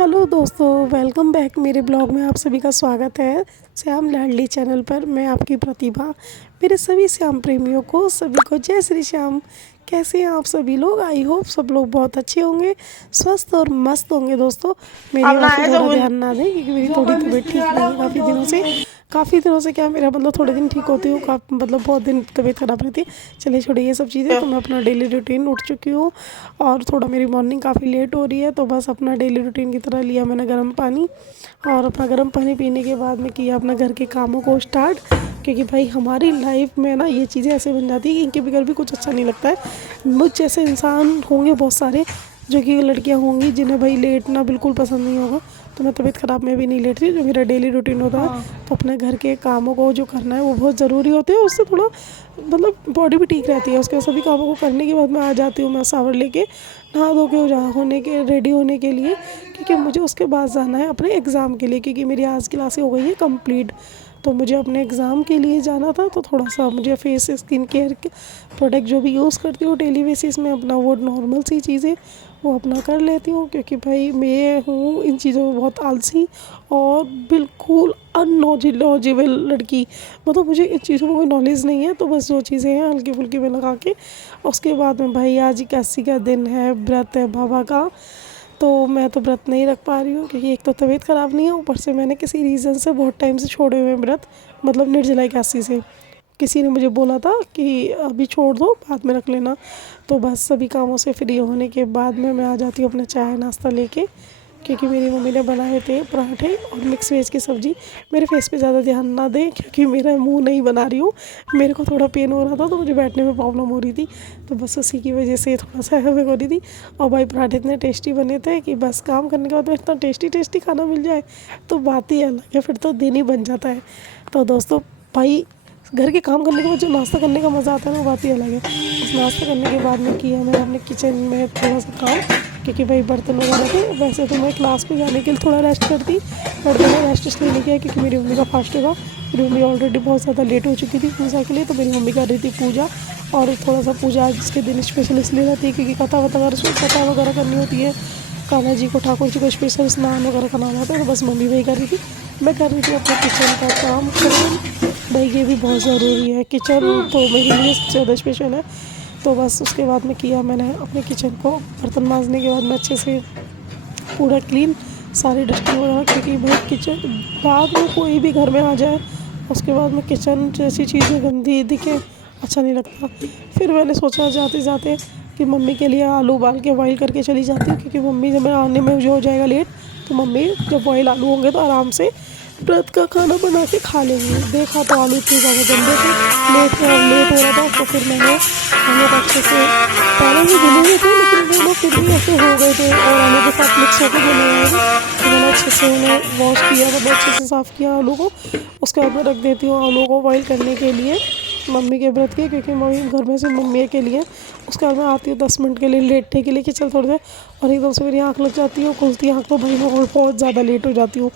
Hello दोस्तों, welcome back. मेरे blog में आप सभी का स्वागत है। श्याम लाडली चैनल पर मैं आपकी प्रतिभा। मेरे सभी श्याम प्रेमियों को सभी को जय श्री श्याम। कैसे हैं आप सभी लोग? आई होप सब लोग बहुत अच्छे होंगे, स्वस्थ और मस्त होंगे। दोस्तों मेरी बात पे थोड़ा ध्यान ना दें क्योंकि मेरी थोड़ी तबीयत ठीक नहीं है काफ़ी दिनों से क्या मेरा मतलब थोड़े दिन ठीक होती हूँ, मतलब बहुत दिन तबीयत ख़राब रहती है। चलिए छोड़िए ये सब चीज़ें। तो मैं अपना डेली रूटीन उठ चुकी हूँ और थोड़ा मेरी मॉर्निंग काफ़ी लेट हो रही है। तो बस अपना डेली रूटीन की तरह लिया मैंने गर्म पानी, और अपना गर्म पानी पीने के बाद में किया अपना घर के कामों को स्टार्ट। क्योंकि भाई हमारी लाइफ में ना ये चीज़ें ऐसे बन जाती है कि इनके बगैर भी कुछ अच्छा नहीं लगता है। मुझ जैसे इंसान होंगे बहुत सारे, जो कि लड़कियां होंगी जिन्हें भाई लेटना बिल्कुल पसंद नहीं होगा। तो मैं तबीयत ख़राब में भी नहीं लेटती, जो मेरा डेली रूटीन होता है। तो अपने घर के कामों को जो करना है वो बहुत ज़रूरी होते हैं, उससे थोड़ा मतलब बॉडी भी ठीक रहती है। उसके सभी कामों को करने के बाद मैं आ जाती हूँ, मैं शावर लेके नहा धो के रेडी होने के लिए, क्योंकि मुझे उसके बाद जाना है अपने एग्ज़ाम के लिए। क्योंकि मेरी आज क्लासें हो गई है कंप्लीट, तो मुझे अपने एग्ज़ाम के लिए जाना था। तो थोड़ा सा मुझे फेस स्किन केयर के प्रोडक्ट जो भी यूज़ करती हूँ डेली बेसिस में, अपना वो नॉर्मल सी चीज़ें वो अपना कर लेती हूँ। क्योंकि भाई मैं हूँ इन चीज़ों में बहुत आलसी और बिल्कुल अननॉलेजेबल लड़की। मतलब मुझे इन चीज़ों में कोई नॉलेज नहीं है। तो बस जो चीज़ें हैं हल्की फुल्की में लगा के, उसके बाद में भाई आज 81 का दिन है, व्रत है बाबा का। तो मैं तो व्रत नहीं रख पा रही हूँ क्योंकि एक तो तबीयत ख़राब नहीं है, ऊपर से मैंने किसी रीज़न से बहुत टाइम से छोड़े हुए हैं व्रत। मतलब निर्जला एकादशी से किसी ने मुझे बोला था कि अभी छोड़ दो, बाद में रख लेना। तो बस सभी कामों से फ्री होने के बाद में मैं आ जाती हूँ अपना चाय नाश्ता लेके। क्योंकि मेरी मम्मी ने बनाए थे पराठे और मिक्स वेज की सब्ज़ी। मेरे फेस पे ज़्यादा ध्यान ना दें क्योंकि मेरा मुंह नहीं बना रही हूँ। मेरे को थोड़ा पेन हो रहा था तो मुझे बैठने में प्रॉब्लम हो रही थी, तो बस उसी की वजह से थोड़ा सा हमें हो रही थी। और भाई पराठे इतने टेस्टी बने थे कि बस काम करने के बाद में इतना टेस्टी खाना मिल जाए तो बात ही अलग है, फिर तो दिन ही बन जाता है। तो दोस्तों भाई घर के काम करने के बाद जो नाश्ता करने का मज़ा आता है ना, वो बात ही अलग है। उस नाश्ता करने के बाद में किया मैंने अपने किचन में थोड़ा सा काम, क्योंकि भाई बर्तन वगैरह थे। वैसे तो मैं क्लास में जाने के लिए थोड़ा रेस्ट करती, बट मैंने रेस्ट इसलिए नहीं किया क्योंकि मेरी मम्मी का फास्ट होगा। मेरी मम्मी ऑलरेडी बहुत ज़्यादा लेट हो चुकी थी पूजा के लिए, तो मेरी मम्मी कर रही थी पूजा। और थोड़ा सा पूजा आज इसके दिन स्पेशल इसलिए रहती है क्योंकि कथा वगैरह करनी होती है। कान्हा जी को, ठाकुर जी को स्पेशल स्नान वगैरह कराना होता है। तो बस मम्मी वही कर रही थी, मैं कर रही थी अपने किचन का काम। भाई ये भी बहुत ज़रूरी है, किचन तो मेरे लिए सबसे ज़्यादा स्पेशल है। तो बस उसके बाद में किया मैंने अपने किचन को, बर्तन मांजने के बाद मैं अच्छे से पूरा क्लीन, सारी डस्टिंग वगैरह। क्योंकि भाई किचन बाद में कोई भी घर में आ जाए, उसके बाद में किचन जैसी चीज़ें गंदी दिखे अच्छा नहीं लगता। फिर मैंने सोचा जाते जाते कि मम्मी के लिए आलू उबाल के बॉयल करके चली जाती हूँ, क्योंकि मम्मी जब मैं आने में जो हो जाएगा लेट, तो मम्मी जब बॉयल आलू होंगे तो आराम से व्रत का खाना बना के खा लेंगे। देखा तो आलू इतने ज़्यादा गंदे थे, लेट हो रहा था। तो फिर मैंने अच्छे से, पहले भी धुले हुए थे लेकिन वो लोग फिर भी ऐसे हो गए थे और आलू के साथ मिक्स होकर बने हुए थे। तो मैंने अच्छे से उन्हें वॉश किया, मतलब अच्छे से साफ़ किया आलू को। उसके बाद मैं रख देती हूँ आलू को बॉयल करने के लिए मम्मी के व्रत के, क्योंकि मम्मी घर में से मम्मी के लिए। उसके बाद मैं आती हूँ 10 मिनट के लिए लेटने के लिए कि चल थोड़ी देर, और एकदम से मेरी आँख लग जाती है, खुलती आँख तो भाई मैं और बहुत ज़्यादा लेट हो जाती हूँ।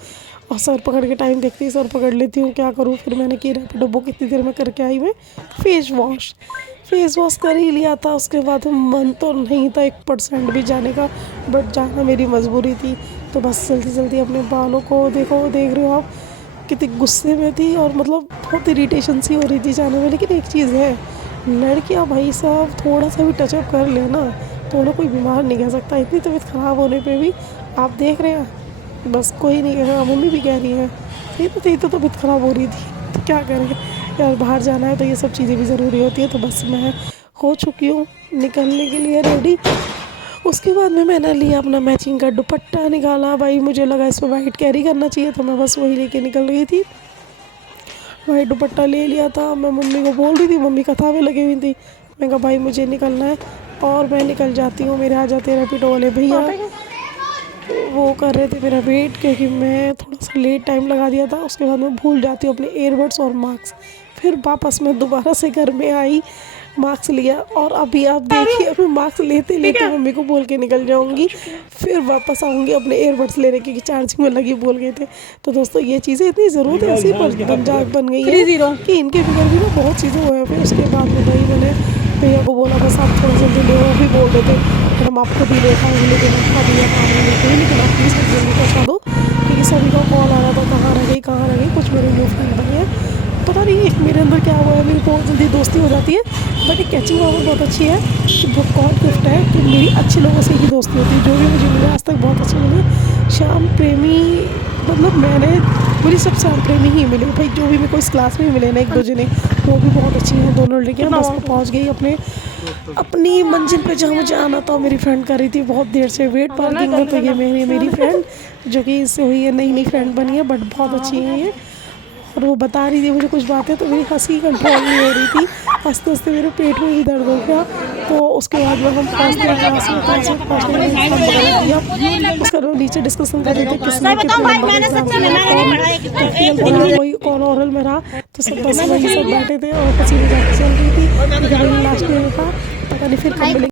और सर पकड़ के टाइम देखती, सर पकड़ लेती हूँ, क्या करूँ। फिर मैंने की रैपिडो बुक, कितनी देर में करके आई मैं फेस वॉश कर ही लिया था। उसके बाद मन तो नहीं था 1% भी जाने का, बट जाना मेरी मजबूरी थी। तो बस जल्दी अपने बालों को देख रहे हो आप कितनी गुस्से में थी, और मतलब बहुत इरिटेशन सी हो रही थी जाने में। लेकिन एक चीज़ है, लड़कियां भाई साहब थोड़ा सा भी टचअप कर लेना तो उन्हें कोई बीमार नहीं कह सकता। इतनी तबीयत ख़राब होने पे भी आप देख रहे हैं, बस कोई नहीं कह रहा। मम्मी भी कह रही है ये तो तबीयत ख़राब हो रही थी, तो क्या करें यार, बाहर जाना है तो ये सब चीज़ें भी ज़रूरी होती है। तो बस मैं हो चुकी हूँ निकलने के लिए रेडी। उसके बाद में मैंने लिया अपना मैचिंग का दुपट्टा, निकाला। भाई मुझे लगा इस पर वाइट कैरी करना चाहिए, तो मैं बस वही लेके निकल रही थी। वाइट दुपट्टा ले लिया था। मैं मम्मी को बोल रही थी, मम्मी कथा में लगी हुई थी। मैं कहा भाई मुझे निकलना है, और मैं निकल जाती हूँ। मेरे आ जाते हैं रैपिडो वाले भैया, वो कर रहे थे मेरा वेट, क्योंकि मैं थोड़ा सा लेट टाइम लगा दिया था। उसके बाद मैं भूल जाती हूँ अपने ईयरबड्स और मास्क। फिर वापस मैं दोबारा से घर में आई, मास्क लिया, और अभी आप देखिए मैं मास्क लेते मम्मी को बोल के निकल जाऊंगी। फिर वापस आऊँगी अपने ईयरबड्स लेने, क्योंकि चार्जिंग में लगी बोल गए थे। तो दोस्तों ये चीज़ें इतनी ज़रूरत है, ऐसी बन गई है कि इनके बगैर भी ना बहुत चीज़ें हुए। फिर उसके बाद में भाई मैंने भैया को बोला बस आप थोड़ा जल्दी ले, वो भी बोल रहे थे फिर हम आपको भी ले खाएंगे, लेकिन आपका भैया काम लेते हैं, लेकिन आप प्लीज़ जल्दी मेरे अंदर क्या हुआ है, मेरी बहुत जल्दी दोस्ती हो जाती है। बट एक कैचिंग पावर बहुत अच्छी है कि बहुत गॉड गिफ्ट है कि मेरी अच्छे लोगों से ही दोस्ती होती है। जो भी मुझे मिले आज तक बहुत अच्छे मिले। श्याम प्रेमी मतलब मुझे सब श्याम प्रेमी ही मिले भाई। जो भी मेरे को इस क्लास में मिले ना 1-2 जने, वो भी बहुत अच्छी हैं। दोनों लड़कियाँ बस में पहुँच गई अपनी मंजिल पे जहाँ मुझे आना था। मेरी फ्रेंड कर रही थी बहुत देर से वेट पार्किंग में, तो ये मेरी फ्रेंड जो कि इससे हुई है, नई फ्रेंड बनी है, बट बहुत अच्छी है ये। और वो बता रही थी मुझे कुछ बातें, तो मेरी हंसी कंट्रोल नहीं हो रही थी। हंसते हंसते मेरे पेट में भी दर्द हो गया। तो उसके बाद में हम पहुँचते हैं क्लास में पहुँचने में एग्जाम वगैरह दिया। उसका नीचे डिस्कशन कर रहे थे किसने कितने नंबर एग्जाम दिया, कोई कौन ओरल में रहा। तो सब बस वही सब बैठे थे और हंसी मजाक चल रही थी। लास्ट में था, पता नहीं फिर कब मिलेंगे।